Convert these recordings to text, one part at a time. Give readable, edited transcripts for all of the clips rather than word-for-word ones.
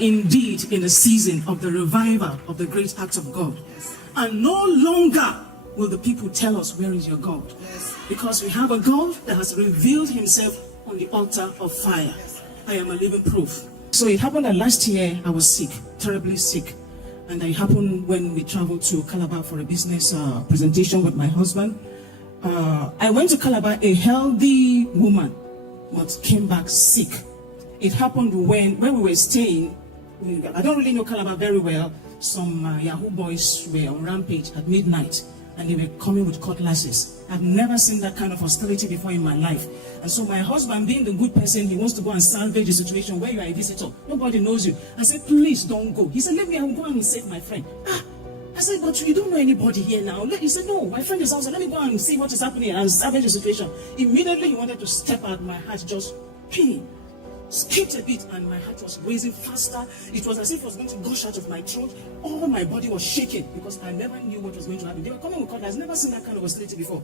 Indeed, in the season of the revival of the great act of God. And no longer will the people tell us, where is your God? Because we have a God that has revealed himself on the altar of fire. I am a living proof. So it happened that last year I was sick, terribly sick. And it happened when we traveled to Calabar for a business presentation with my husband. I went to Calabar, a healthy woman, but came back sick. It happened when we were staying. I don't really know Calabar very well. Some Yahoo boys were on rampage at midnight, and they were coming with cutlasses. I've never seen that kind of hostility before in my life. And so my husband, being the good person, he wants to go and salvage the situation where you are a visitor. Nobody knows you. I said, please don't go. He said, let me go and save my friend. I said, but you don't know anybody here now. He said, no, my friend is outside. Let me go and see what is happening and salvage the situation. Immediately he wanted to step out. My heart just came. Skipped a bit and my heart was racing faster. It was as if it was going to gush out of my throat. All my body was shaking because I never knew what was going to happen. They were coming with cutlass. I've never seen that kind of hostility before.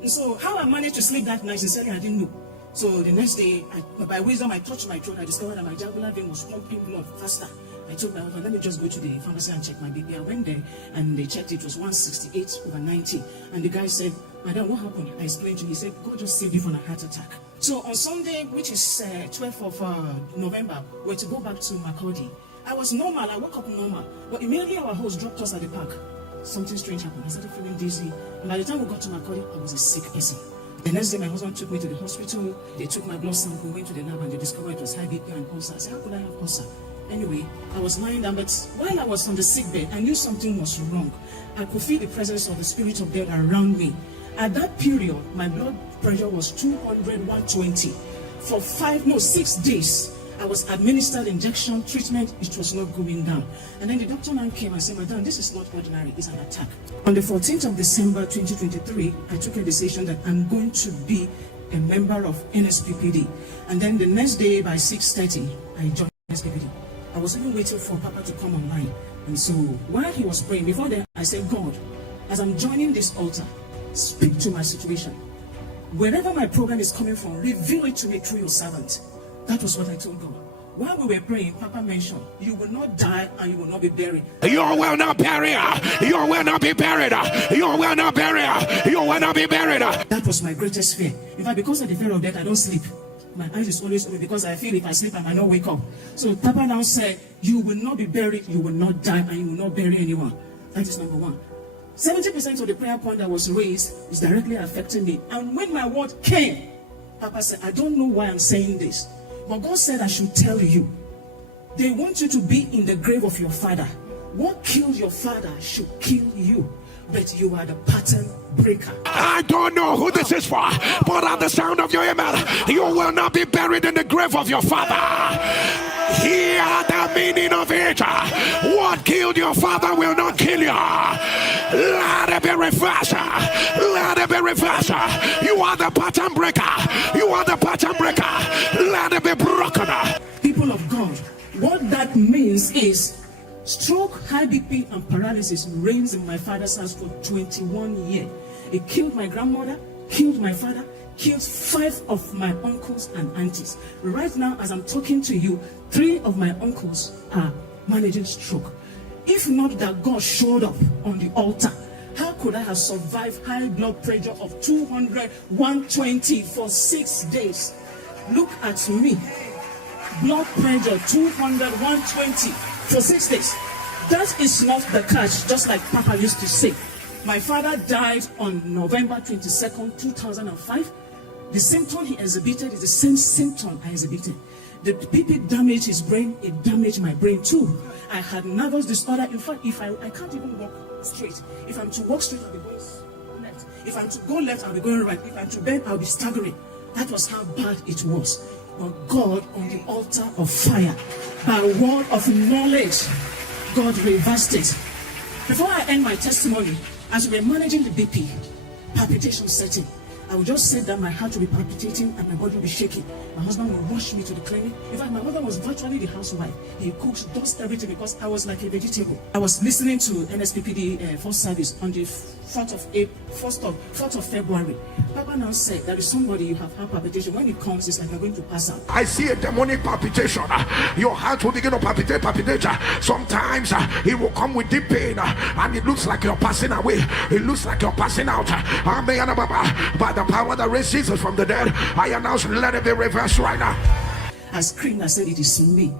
And so how I managed to sleep that night, sincerely, I didn't know. So the next day, by wisdom, I touched my throat. I discovered that my jugular vein was pumping blood faster. I told my husband, let me just go to the pharmacy and check my BP. I went there and they checked it was 168/90. And the guy said, madam, what happened? I explained to him. He said, God just saved you from a heart attack. So on Sunday, which is 12th of November, we're to go back to Makurdi. I was normal. I woke up normal. But immediately our host dropped us at the park. Something strange happened. I started feeling dizzy. And by the time we got to Makurdi, I was a sick person. The next day, my husband took me to the hospital. They took my blood sample, went to the lab, and they discovered it was high BP and ulcer. I said, how could I have ulcer? Anyway, I was lying down, but while I was on the sick bed, I knew something was wrong. I could feel the presence of the spirit of death around me. At that period, my blood pressure was 200/120. For 6 days, I was administered injection treatment. It was not going down. And then the doctor man came and said, madam, this is not ordinary, it's an attack. On the 14th of December 2023, I took a decision that I'm going to be a member of NSPPD. And then the next day by 6:30, I joined NSPPD. I was even waiting for Papa to come online. And so while he was praying, before then, I said, God, as I'm joining this altar, speak to my situation. Wherever my problem is coming from, reveal it to me through your servant. That was what I told God. While we were praying, Papa mentioned, you will not die and you will not be buried. You will not bury her. You will not be buried. You will not bury her. You will not be buried. That was my greatest fear. In fact, because of the fear of death, I don't sleep. My eyes is always open because I feel if I sleep, I might not wake up. So Papa now said, you will not be buried, you will not die, and you will not bury anyone. That is number one. 70% of the prayer point that was raised is directly affecting me. And when my word came, Papa said, I don't know why I'm saying this, but God said I should tell you. They want you to be in the grave of your father. What killed your father should kill you. But you are the pattern breaker. I don't know who this is for, but at the sound of your email, you will not be buried in the grave of your father. Hear the meaning of it. What killed your father will not kill you. Let it be reversed. Let it be reversed. You are the pattern breaker. You are the pattern breaker. Let it be broken. People of God, what that means is stroke, high BP, and paralysis reigns in my father's house for 21 years. It killed my grandmother, killed my father, killed 5 of my uncles and aunties. Right now, as I'm talking to you, 3 of my uncles are managing stroke. If not that God showed up on the altar, how could I have survived high blood pressure of 200/120 for 6 days? Look at me. Blood pressure 200/120 for 6 days. That is not the catch, just like Papa used to say. My father died on November 22nd, 2005. The symptom he exhibited is the same symptom I exhibited. The BP damaged his brain, it damaged my brain too. I had nervous disorder. In fact, if I can't even walk straight. If I'm to walk straight, I'll be going left. If I'm to go left, I'll be going right. If I'm to bend, I'll be staggering. That was how bad it was. But God, on the altar of fire, by word of knowledge, God reversed it. Before I end my testimony, as we were managing the BP, palpitation setting, I would just say that my heart will be palpitating and my body will be shaking. My husband will rush me to the clinic. In fact, my mother was virtually the housewife. He cooks, does everything because I was like a vegetable. I was listening to NSPPD first service on the 4th of February. Papa now said, there is somebody you have had palpitation. When it comes, it's like you're going to pass out. I see a demonic palpitation. Your heart will begin to palpitate. Sometimes it will come with deep pain, and it looks like you're passing away. It looks like you're passing out. By the power that raised Jesus from the dead, I announce, let it be reversed right now. I screamed, I said, it is me.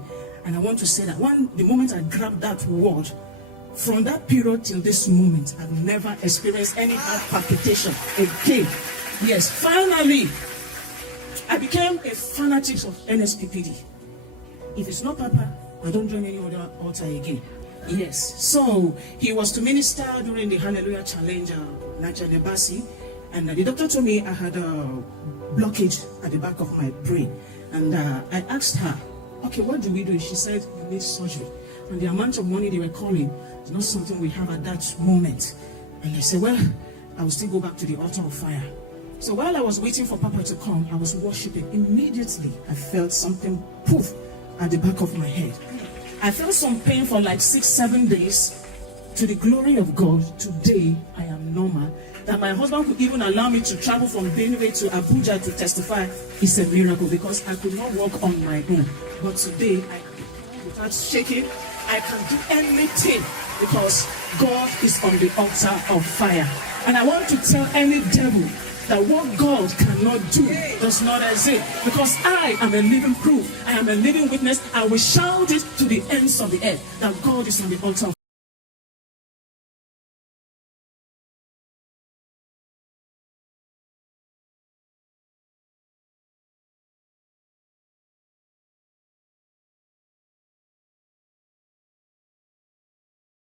And I want to say that the moment I grabbed that word, from that period till this moment, I've never experienced any heart palpitation again. Yes, finally, I became a fanatic of NSPPD. If it's not Papa, I don't join any other altar again. Yes, so he was to minister during the Hallelujah Challenge, Naja Nebasi, and the doctor told me I had a blockage at the back of my brain. And I asked her, okay, what do we do? She said, you need surgery. And the amount of money they were calling is not something we have at that moment. And I said, well, I will still go back to the altar of fire. So while I was waiting for Papa to come, I was worshiping. Immediately, I felt something poof at the back of my head. I felt some pain for like 6-7 days. To the glory of God, today I am normal. That my husband could even allow me to travel from Benue to Abuja to testify is a miracle, because I could not walk on my own. But today, without shaking, I can do anything because God is on the altar of fire. And I want to tell any devil that what God cannot do does not exist, because I am a living proof. I am a living witness. I will shout it to the ends of the earth that God is on the altar of fire.